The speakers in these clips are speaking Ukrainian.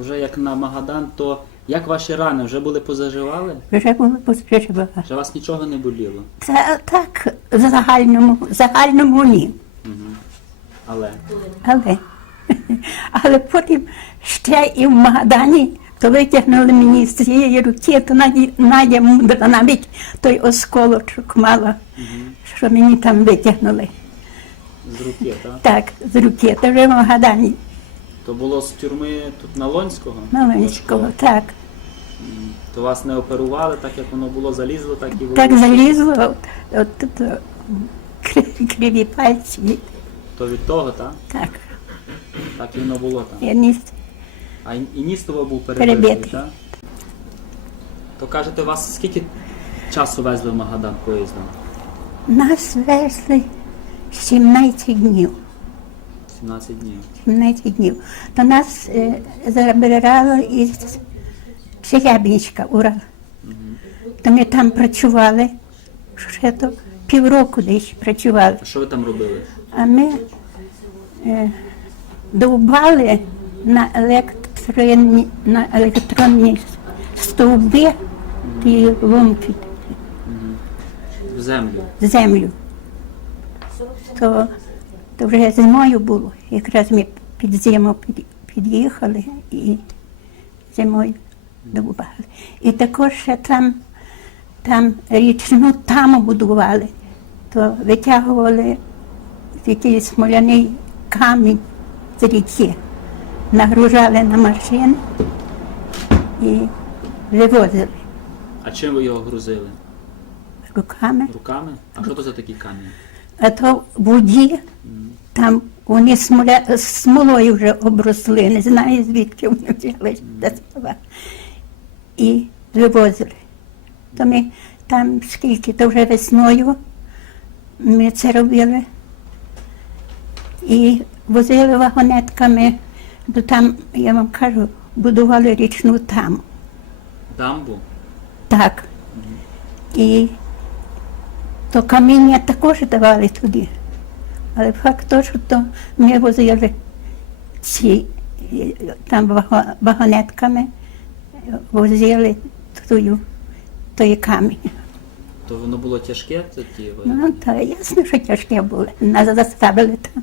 Вже як на Магадан, то як ваші рани вже були позаживали? Вже було поспішувала. Вже вас нічого не боліло? Це так в загальному, в загальному ні. Але Але, але потім ще і в Магадані то витягнули мені з цієї руки, то Надя, мудра навіть той осколочок мала, що мені там витягнули. з руки, так? Так, з руки, то вже в Магадані, То було з тюрми тут на Лонського? Малинського, так. То вас не оперували, так як воно було залізло, так і було. Так залізло, от, тут криві, пальці. То від того, так? Так, Так і воно було там. я ніс. А і і Ністово був Перебитий. так? То кажете, вас скільки часу везли в Магадан поїздом? Нас везли 17 днів. 17 днів. 17 днів. То нас е, забирали із Челябінська, Урал. То ми там працювали, ще то півроку десь працювали. А що ви там робили? А ми е, довбали на електронні, на електронні стовби ті ломки В землю. землю. То, то вже зимою було. Якраз ми під зиму під'їхали і зимою добували. І також ще там, там річну таму будували, то витягували якийсь смоляний камінь з ріки, нагружали на машини і вивозили А чим ви його грузили? руками. Руками? А що то за такий камінь? А то в воді, там вони смоля, смолою вже обросли, не знаю звідки вони взяли та слова. І вивозили. То ми там скільки, то вже весною ми це робили. І возили вагонетками, бо там, я вам кажу, будували річну таму. Дамбу? Так. І то каміння також давали туди. Але факт то, що то ми возили ці е, там вагонетками, возили тую, той камінь. То воно було тяжке, це ті? Ну, та ясно, що тяжке було. Нас заставили там.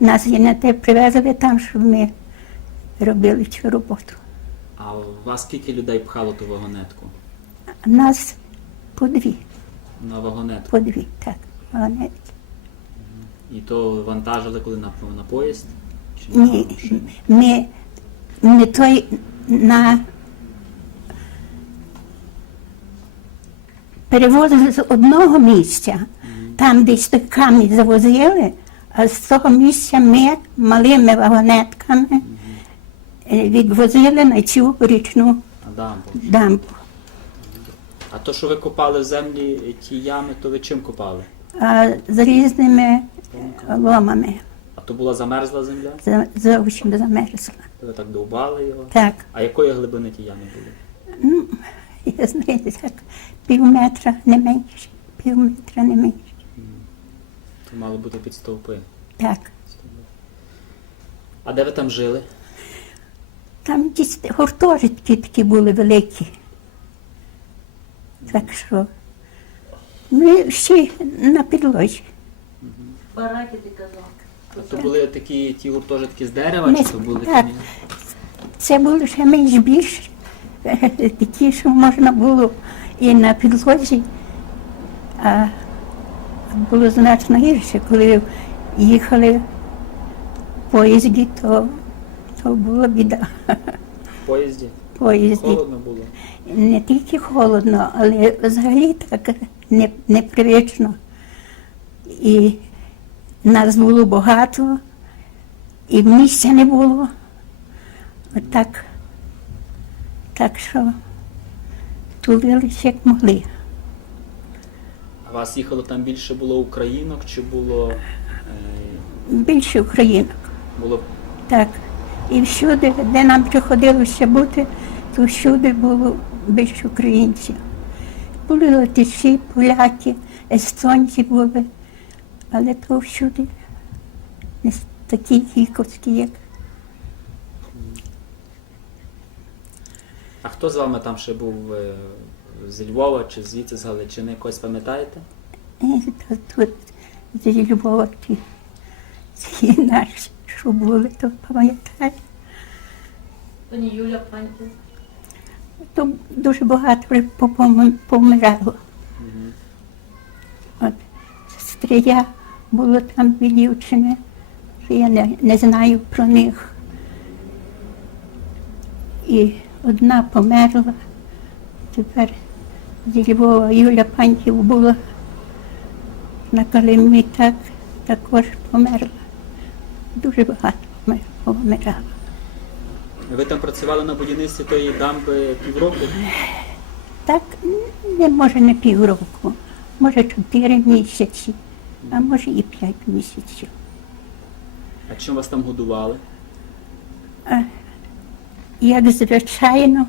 Нас і на те привезли там, щоб ми робили цю роботу. А у вас скільки людей пхало ту вагонетку? Нас по дві, На вагонетку. по дві, так, вагонетки. І то вантажили коли на, на поїзд? Чи на Ні, машину? ми не той на перевозили з одного місця, там десь той камінь завозили, а з того місця ми малими вагонетками е, відвозили на цю річну На дамбу. дамбу. А то, що ви копали в землі ті ями, то ви чим копали? А з різними ломами А то була замерзла земля? за- зовсім замерзла. Ви так довбали його? Так. А якої глибини ті ями були? Ну, я знаю, так пів метра не менше, пів метра не менше. То мало бути під стовпи. Так. А де ви там жили? Там якісь гуртожитки такі були великі. Так що ми всі на підлозі. Бараки ти казав. А то були такі ті гуртожитки з дерева, Ми- чи то були так. кам'яні? Це були ще менш більш такі, що можна було і на підлозі. А було значно гірше, коли їхали в поїзді, то, то була біда. В поїзді? В поїзді. Холодно було. Не тільки холодно, але взагалі так непривично. І нас було багато, і місця не було. Отак. Так що тулилися як могли. А вас їхало там більше було українок, чи було, е, Більше українок. було Так. І всюди, де нам приходилося бути, то всюди було більше українців. Були латиші, поляки, естонці були, але то всюди не такі кількості, як А хто з вами там ще був е, з Львова чи звідси з Галичини? Когось пам'ятаєте? І тут зі Львова ті, ці наші, що були, то пам'ятаю. Пані Юля, пані. То дуже багато вже помирало. От сестрия було там дві дівчини, що я не, не знаю про них. І одна померла. Тепер зі Львова Юля Пантів була на Калимі так також померла. Дуже багато помирало. Ви там працювали на будівництві тої дамби півроку? Так, не може не півроку, може чотири місяці, а може і п'ять місяців. А чим вас там годували? Як звичайно,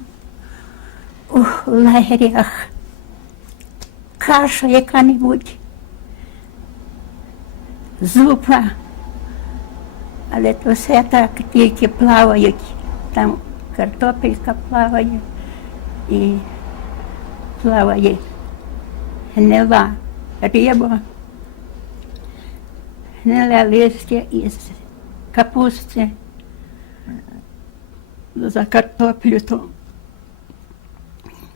у лагерях каша яка-небудь, зупа, але то все так тільки плавають. Там картопелька плаває і плаває гнила риба, гниле листя із капусти за картоплю, то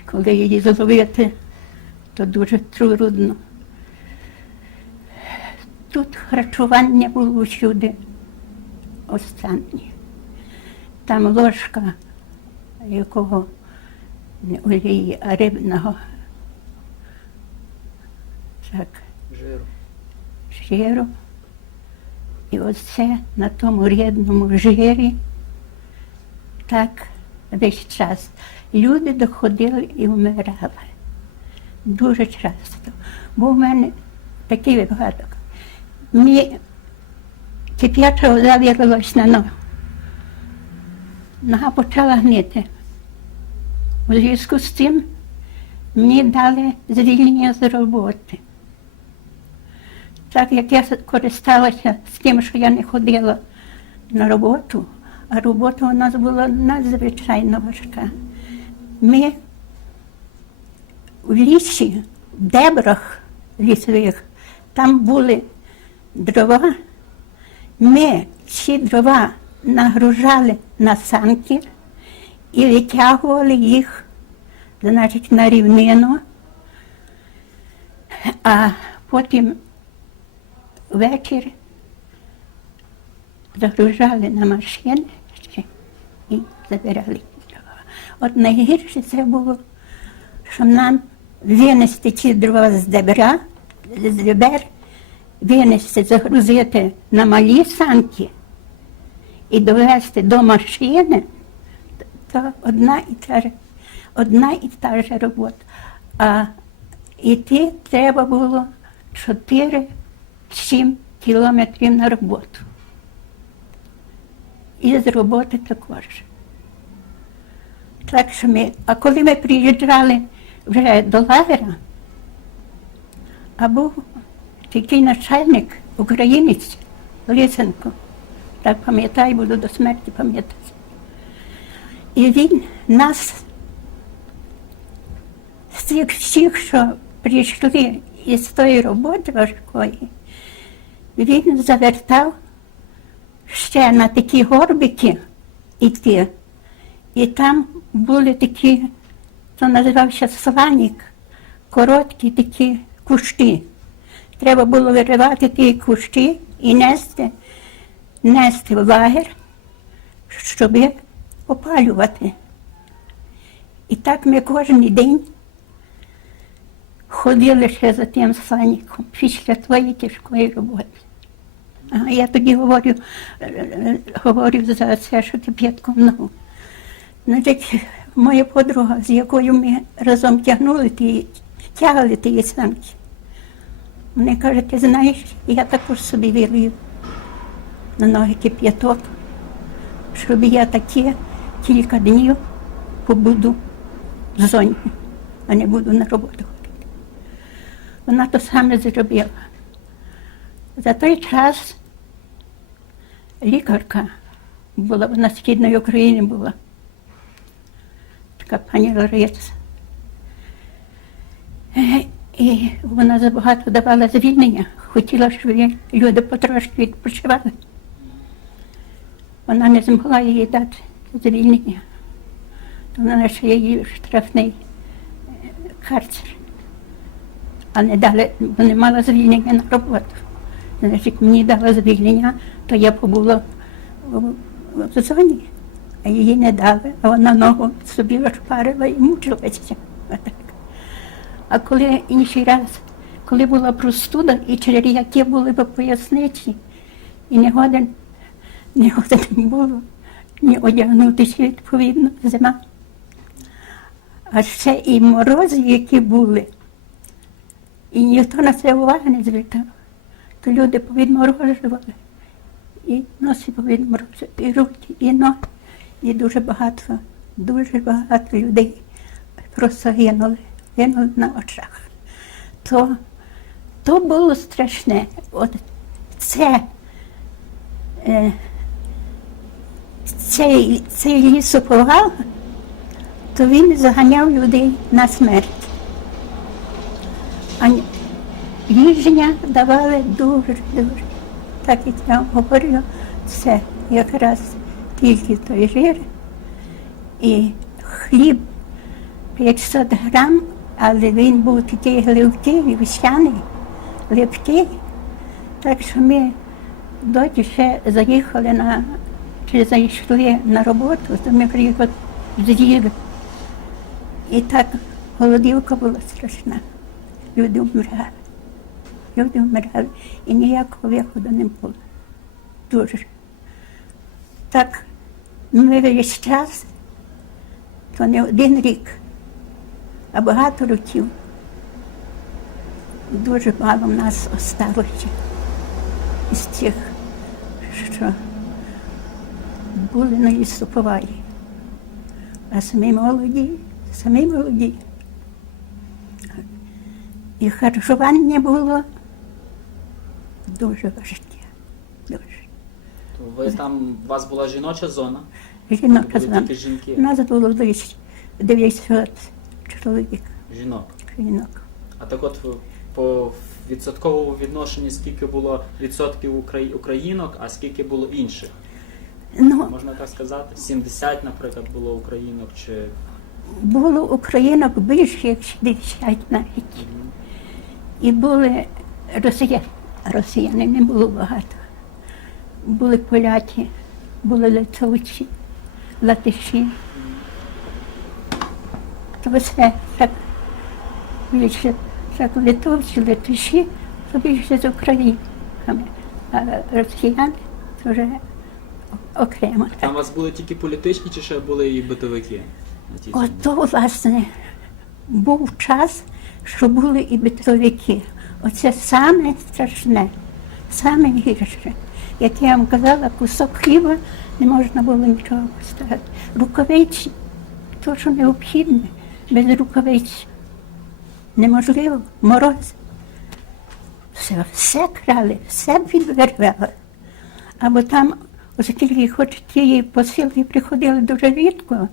коли її зловити, то дуже трудно. Тут харчування було всюди останнє. Там ложка якого олії, а рибного. Так, Жиру. жиру. І оце на тому рідному жирі так весь час. Люди доходили і вмирали. Дуже часто. Був у мене такий випадок. Мені кип'яча вода на ногу. Нога почала гнити. У зв'язку з цим мені дали звільнення з роботи. Так як я користалася з тим, що я не ходила на роботу, а робота у нас була надзвичайно важка. Ми в лісі, в дебрах лісових, там були дрова. Ми ці дрова нагружали на санки і витягували їх, значить, на рівнину, а потім ввечері загружали на машини і забирали. От найгірше це було, що нам винести ці дрова з дебра, з дебер, винести, загрузити на малі санки і довести до машини, то одна і та ж, одна і та ж робота. А йти треба було 4-7 кілометрів на роботу. І з роботи також. Так що ми, а коли ми приїжджали вже до лагера, а був такий начальник, українець Лисенко, так пам'ятаю, буду до смерті пам'ятати. І він нас, з цих всіх, що прийшли із тої роботи важкої, він завертав ще на такі горбики йти. І там були такі, то називався сланік, короткі такі кущі. Треба було виривати ті кущі і нести, нести в лагер, щоб опалювати. І так ми кожен день ходили ще за тим сланіком після твоєї тяжкої роботи. А я тоді говорю, говорю за це, що ти п'ятком ногу. Значить, моя подруга, з якою ми разом тягнули ті, тягали ті санки, вони каже, ти знаєш, я також собі вірую на ноги кип'яток, щоб я таке кілька днів побуду в зоні, а не буду на роботу ходити. Вона то саме зробила. За той час лікарка була, вона Східної України була. дочка пані. Е, І вона забагато давала звільнення, хотіла, щоб люди потрошки відпочивали. Вона не змогла їй дати звільнення. То вона лише її штрафний е, карцер. А не дали, бо не мала звільнення на роботу. Значить, мені дала звільнення, то я побула в, зоні, а її не дали, а вона ногу собі розпарила і мучилася. А коли інший раз, коли була простуда, і черв'яки були в поясниці, і не годен, не годен було ні одягнутися відповідно зима. А ще і морози, які були, і ніхто на це уваги не звертав, то люди повідморожували. І носи повідморожували, і руки, і ноги. І дуже багато, дуже багато людей просто гинули, гинули на очах. То, то було страшне. От це, е, цей, цей лісоповал, то він заганяв людей на смерть. А їження давали дуже, дуже. Так як я говорю, це якраз тільки той жир і хліб 500 грам, але він був такий гливкий, вівсяний, липкий. Так що ми доті ще заїхали на, чи зайшли на роботу, то ми приїхали з'їли. І так голодівка була страшна. Люди вмирали. Люди вмирали. І ніякого виходу не було. Дуже. Так, ми весь час, то не один рік, а багато років. Дуже мало в нас осталося із тих, що були на лісоповалі. А самі молоді, самі молоді. І харчування було дуже важке. Дуже. То ви там, у вас була жіноча зона, тільки жінки, У нас було десь 900 чоловік, жінок. жінок. А так от по відсотковому відношенні скільки було відсотків украї- українок, а скільки було інших? Ну, Можна так сказати? 70, наприклад, було українок чи було українок більше, як 60 навіть. І були росіяни. Росіяни не було багато. Були поляки, були литовці, латиші. То все так більше так литовці, латиші, то більше з українками. А росіяни то вже окремо. там у вас були тільки політичні, чи ще були і битовики? Ото, власне, був час, що були і битовики. Оце саме страшне, саме гірше. Як я вам казала, кусок хліба не можна було нічого поставити. Рукавиці, то, що необхідне, без рукавиць. Неможливо, мороз. Все, все крали, все відвергали. Або там, оскільки хоч ті посилки приходили дуже рідко,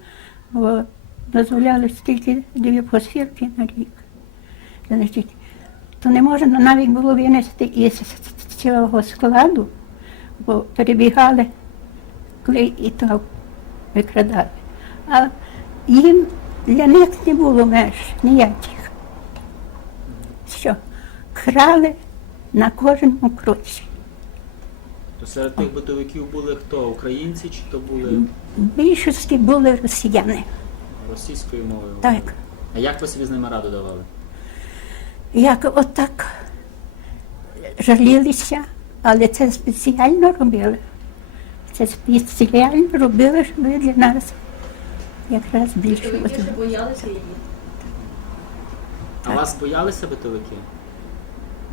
бо дозволяли тільки дві посилки на рік. Значить, то не можна навіть було винести із цього складу, бо перебігали клей і то викрадали. А їм для них не було меж ніяких. Що крали на кожному кроці. То серед тих битовиків були хто? Українці чи то були В більшості були росіяни. російською мовою? Так. А як ви собі з ними раду давали? Як отак жалілися, але це спеціально робили. Це спеціально робили, щоб для нас якраз більше. От- ще боялися її. А вас боялися битовики?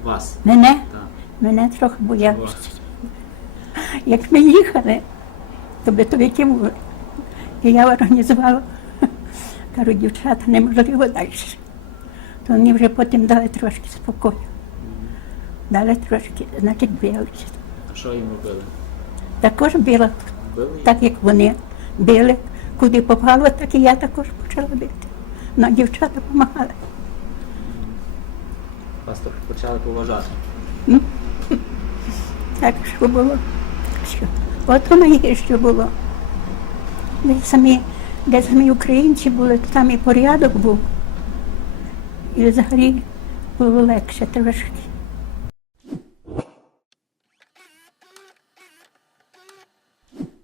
Вас? Мене, Так. мене трохи боялися. Як ми їхали, то битовики були. І я організувала, кажу, дівчата, неможливо далі. То вони вже потім дали трошки спокою. Дали трошки, значить, боялися. А що їм робили? Також била Били їх? так як вони били, куди попало, так і я також почала. бити. Ну, дівчата допомагали. Вас трохи почали поважати. Так що було. Що? От воно є, що було. Де самі, де самі українці були, то там і порядок був. І взагалі було легше трошки.